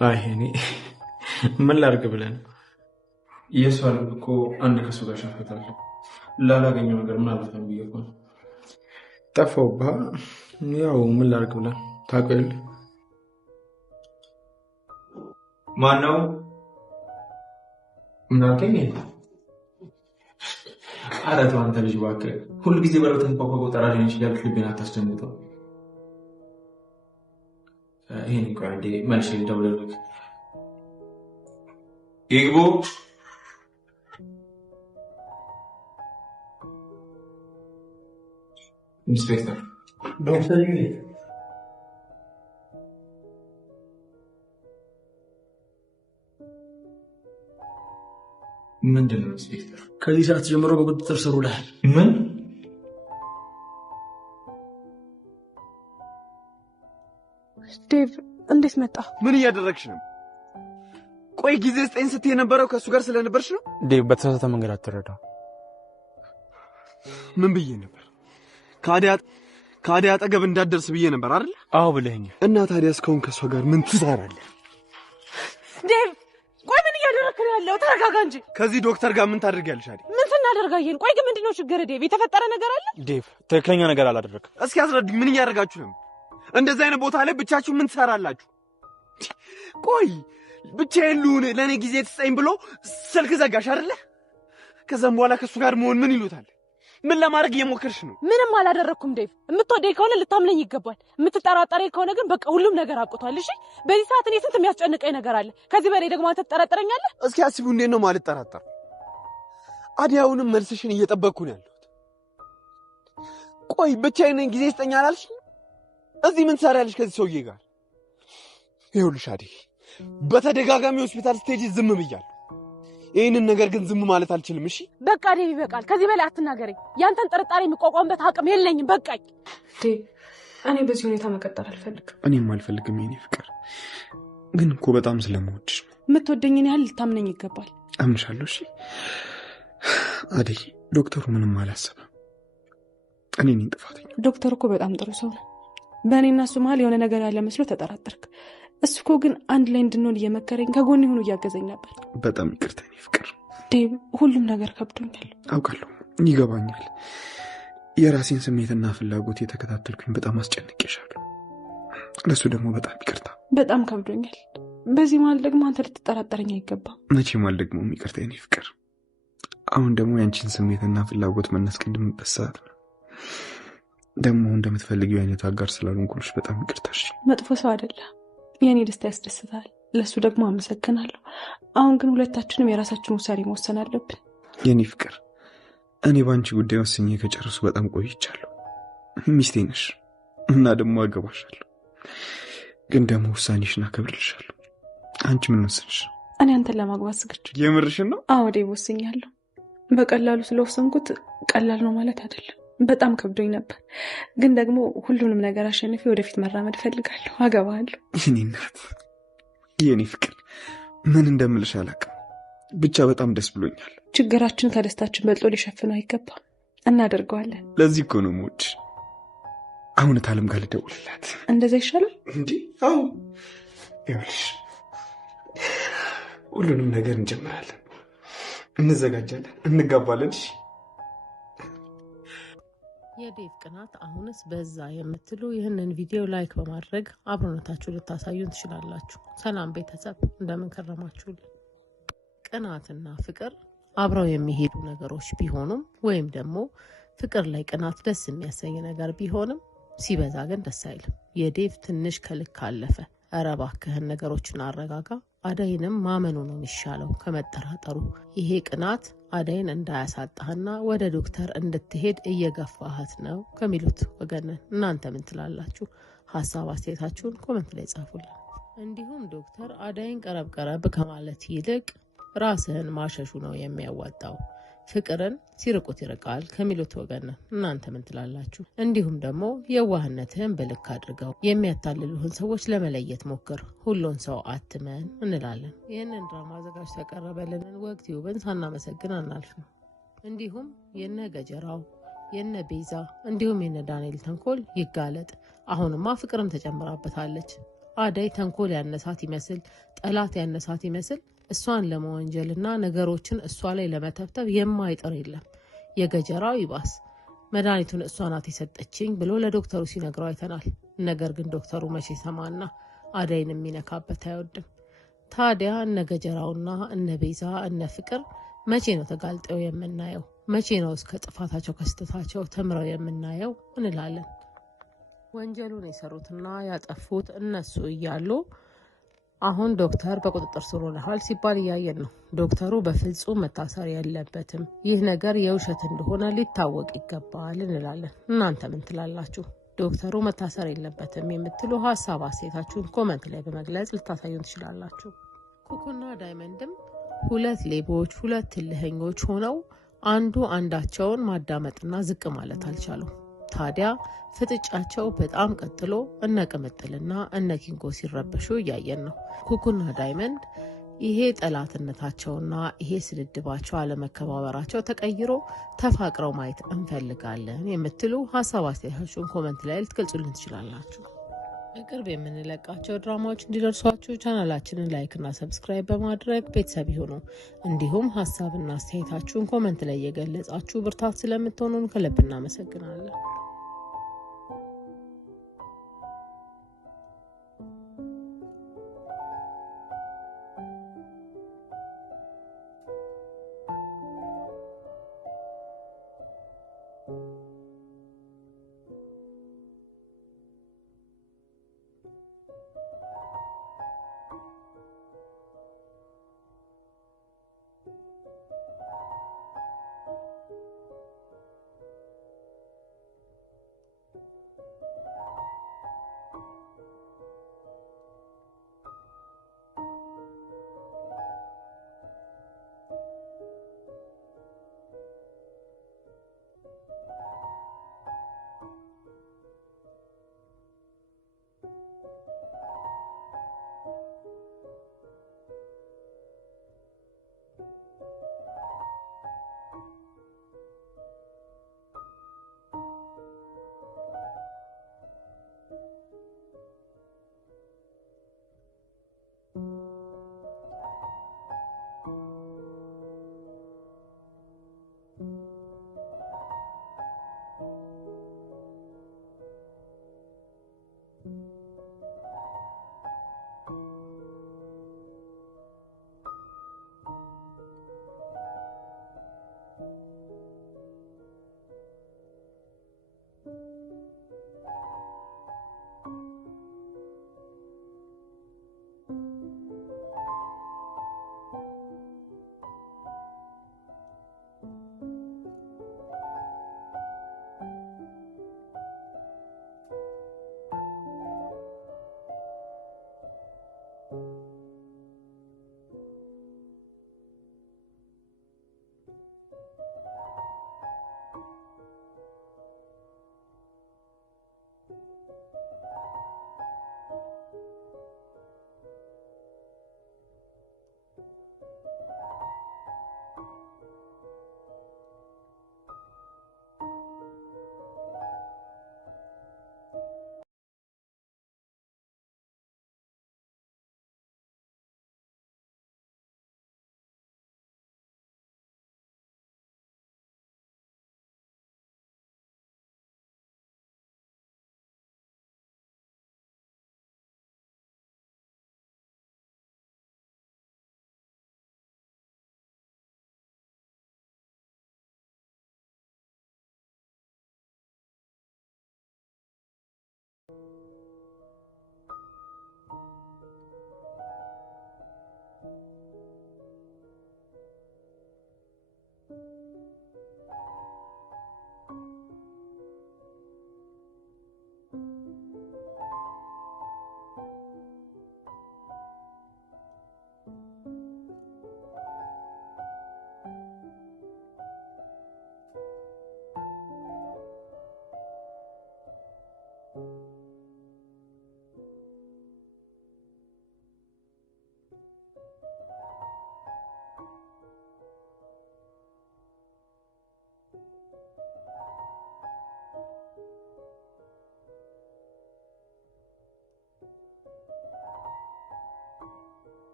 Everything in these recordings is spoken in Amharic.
አይ እኔ ምን ላድርግ ብለን የሷ ልብ እኮ አንድ ከሱ ጋር ሻፈታለሁ ላላገኘው ነገር ምን አለፈ ብዬ እኮ ጠፋሁብህ። ያው ምን ላድርግ ብለን ታውቀዋለህ። ማነው እናቴ? ኧረ ተው አንተ ልጅ እባክህ፣ ሁልጊዜ በር ተንኳኳ ቆጠራ ሊሆን ይችላል። ልቤን አታስደንግጠው። ይሄን እንኳን አንዴ መልሼ ልደውልልህ። ይግቡ። ኢንስፔክተር ዶክተር ይግቡ። ምንድን ነው ኢንስፔክተር? ከዚህ ሰዓት ጀምሮ በቁጥጥር ስር ውለሃል። ምን? ዴቭ እንዴት መጣ? ምን እያደረግሽ ነው? ቆይ ጊዜ ስጠኝ ስትይ የነበረው ከእሱ ጋር ስለነበርሽ ነው? ዴቭ በተሳሳተ መንገድ አትረዳ። ምን ብዬ ነበር? ከአደይ አጠገብ እንዳትደርስ ብዬ ነበር አይደል? አዎ ብለኸኛል። እና ታዲያ እስካሁን ከእሷ ጋር ምን ትሰራለህ? ዴቭ ቆይ ምን እያደረክ ነው ያለው? ተረጋጋ እንጂ። ከዚህ ዶክተር ጋር ምን ታደርጊያለሽ? አይደል ምን እናደርጋለን? ቆይ ግን ምንድነው ችግር? ዴቭ የተፈጠረ ነገር አለ? ዴቭ ትክክለኛ ነገር አላደረግም። እስኪ አስረዱኝ። ምን እያደረጋችሁ ነው? እንደዚህ አይነት ቦታ ላይ ብቻችሁ ምን ትሰራላችሁ? ቆይ ብቻዬን ልሁን ለእኔ ጊዜ ትሰጠኝ ብሎ ስልክ ዘጋሽ አይደለ? ከዛም በኋላ ከእሱ ጋር መሆን ምን ይሉታል? ምን ለማድረግ እየሞከርሽ ነው? ምንም አላደረኩም ዴቭ። የምትወደኝ ከሆነ ልታምነኝ ይገባል። የምትጠራጠረኝ ከሆነ ግን በቃ ሁሉም ነገር አብቅቷል። እሺ በዚህ ሰዓት እኔ ስንት የሚያስጨንቀኝ ነገር አለ። ከዚህ በላይ ደግሞ አንተ ትጠራጠረኛለህ? እስኪ አስቢው። እንዴት ነው ማለት ጠራጠር? አዲያውንም መልስሽን እየጠበቅኩ ነው ያለሁት። ቆይ ብቻዬን ጊዜ ስጠኝ አላልሽ? እዚህ ምን ትሰሪያለሽ ከዚህ ሰውዬ ጋር? ይኸውልሽ አዲይ፣ በተደጋጋሚ ሆስፒታል ስቴጅ ዝም ብያለሁ። ይህንን ነገር ግን ዝም ማለት አልችልም። እሺ በቃ ዴቭ ይበቃል። ከዚህ በላይ አትናገረኝ። ያንተን ጥርጣሬ የሚቋቋምበት አቅም የለኝም። በቃኝ ዴቭ። እኔ በዚህ ሁኔታ መቀጠል አልፈልግም። እኔም አልፈልግም የኔ ፍቅር፣ ግን እኮ በጣም ስለምወድሽ ነው። የምትወደኝን ያህል ልታምነኝ ይገባል። አምንሻለሁ። እሺ አዲይ፣ ዶክተሩ ምንም አላሰበም። እኔ ነኝ ጥፋተኛ። ዶክተሩ እኮ በጣም ጥሩ ሰው ነው። በእኔና እሱ መሀል የሆነ ነገር ያለ መስሎ ተጠራጠርክ። እሱ እኮ ግን አንድ ላይ እንድንሆን እየመከረኝ ከጎን ሆኖ እያገዘኝ ነበር። በጣም ይቅርታ የኔ ፍቅር። ዴቭ ሁሉም ነገር ከብዶኛል። አውቃለሁ፣ ይገባኛል። የራሴን ስሜትና ፍላጎት የተከታተልኩኝ በጣም አስጨንቄሻለሁ። ለሱ ደግሞ በጣም ይቅርታ። በጣም ከብዶኛል። በዚህ መሀል ደግሞ አንተ ልትጠራጠረኝ አይገባም። መቼም አልደግመውም። ይቅርታ የኔ ፍቅር። አሁን ደግሞ ያንቺን ስሜትና ፍላጎት መናስቀድምበት ሰዓት ነው። ደግሞ እንደምትፈልጊው አይነት አጋር ስላልሆንኩልሽ በጣም ይቅርታሽ። መጥፎ ሰው አይደለም። የኔ ደስታ ያስደስታል። ለሱ ደግሞ አመሰግናለሁ። አሁን ግን ሁለታችንም የራሳችን ውሳኔ መወሰን አለብን። የኔ ፍቅር፣ እኔ ባንቺ ጉዳይ ወስኜ ከጨረሱ በጣም ቆይቻለሁ። ሚስቴ ነሽ እና ደግሞ አገባሻለሁ። ግን ደግሞ ውሳኔሽን አከብርልሻለሁ። አንቺ ምን ወሰንሽ? እኔ አንተን ለማግባት ዝግጁ። የምርሽን ነው? አዎ ዴቭ ወስኛለሁ። በቀላሉ ስለወሰንኩት ቀላል ነው ማለት አይደለም። በጣም ከብዶኝ ነበር፣ ግን ደግሞ ሁሉንም ነገር አሸንፌ ወደፊት መራመድ ፈልጋለሁ። አገባለሁ። የኔ እናት፣ የኔ ፍቅር፣ ምን እንደምልሽ አላውቅም። ብቻ በጣም ደስ ብሎኛል። ችግራችን ከደስታችን በልጦ ሊሸፍነው አይገባም። እናደርገዋለን። ለዚህ እኮ ነው የምወድሽ። አሁን ታለም ጋር ልደውልላት። እንደዛ ይሻላል እንዴ? አዎ፣ ይኸውልሽ ሁሉንም ነገር እንጀምራለን፣ እንዘጋጃለን፣ እንጋባለን። እሺ? የዴቭ ቅናት አሁንስ በዛ የምትሉ ይህንን ቪዲዮ ላይክ በማድረግ አብሮነታችሁ ልታሳዩን ትችላላችሁ። ሰላም ቤተሰብ፣ እንደምን ከረማችሁልን? ቅናትና ፍቅር አብረው የሚሄዱ ነገሮች ቢሆኑም ወይም ደግሞ ፍቅር ላይ ቅናት ደስ የሚያሰኝ ነገር ቢሆንም ሲበዛ ግን ደስ አይልም። የዴቭ ትንሽ ከልክ አለፈ። ኧረ እባክህን ነገሮችን አረጋጋ። አደይንም ማመኑ ነው የሚሻለው ከመጠራጠሩ። ይሄ ቅናት አደይን እንዳያሳጣህና ወደ ዶክተር እንድትሄድ እየገፋሃት ነው ከሚሉት ወገንን እናንተ ምን ትላላችሁ? ሀሳብ አስተያየታችሁን ኮመንት ላይ ጻፉልን። እንዲሁም ዶክተር አደይን ቀረብ ከማለት ይልቅ ራስህን ማሸሹ ነው የሚያዋጣው። ፍቅርን ሲርቁት ይርቃል ከሚሉት ወገን እናንተ ምን ትላላችሁ? እንዲሁም ደግሞ የዋህነትህን በልክ አድርገው። የሚያታልሉህን ሰዎች ለመለየት ሞክር። ሁሉን ሰው አትመን እንላለን። ይህንን ድራማ አዘጋጅቶ ያቀረበልንን ወግ ቲዩብን ሳናመሰግን አናልፍም። እንዲሁም የነ ገጀራው የነ ቤዛ እንዲሁም የነ ዳንኤል ተንኮል ይጋለጥ። አሁንማ ፍቅርም ተጨምራበታለች። አደይ ተንኮል ያነሳት ይመስል ጠላት ያነሳት ይመስል እሷን ለመወንጀልና ነገሮችን እሷ ላይ ለመተብተብ የማይጥር የለም። የገጀራው ይባስ መድኃኒቱን እሷ ናት የሰጠችኝ ብሎ ለዶክተሩ ሲነግረው አይተናል። ነገር ግን ዶክተሩ መቼ ሰማና አደይን የሚነካበት አይወድም። ታዲያ እነ ገጀራውና እነ ቤዛ እነ ፍቅር መቼ ነው ተጋልጠው የምናየው? መቼ ነው እስከ ጥፋታቸው ከስተታቸው ተምረው የምናየው እንላለን። ወንጀሉን የሰሩትና ያጠፉት እነሱ እያሉ አሁን ዶክተር በቁጥጥር ስር ሆነሃል ሲባል እያየን ነው። ዶክተሩ በፍጹም መታሰር የለበትም፣ ይህ ነገር የውሸት እንደሆነ ሊታወቅ ይገባል እንላለን። እናንተ ምን ትላላችሁ? ዶክተሩ መታሰር የለበትም የምትሉ ሀሳብ አስተያየታችሁን ኮመንት ላይ በመግለጽ ልታሳዩን ትችላላችሁ። ኩኩና ዳይመንድም ሁለት ሌቦች፣ ሁለት እልህኞች ሆነው አንዱ አንዳቸውን ማዳመጥና ዝቅ ማለት አልቻሉም። ታዲያ ፍጥጫቸው በጣም ቀጥሎ እነ ቅምጥልና እነ ኪንጎ ሲረበሹ እያየን ነው። ኩኩና ዳይመንድ ይሄ ጠላትነታቸውና ይሄ ስድድባቸው አለመከባበራቸው ተቀይሮ ተፋቅረው ማየት እንፈልጋለን የምትሉ ሀሳብ አስተያየታችሁን ኮመንት ላይ ልትገልጹልን ትችላላችሁ። በቅርብ የምንለቃቸው ድራማዎች እንዲደርሷችሁ ቻናላችንን ላይክ እና ሰብስክራይብ በማድረግ ቤተሰብ ይሁኑ። እንዲሁም ሀሳብና አስተያየታችሁን ኮመንት ላይ የገለጻችሁ ብርታት ስለምትሆኑን ከልብ እናመሰግናለን።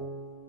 ነው።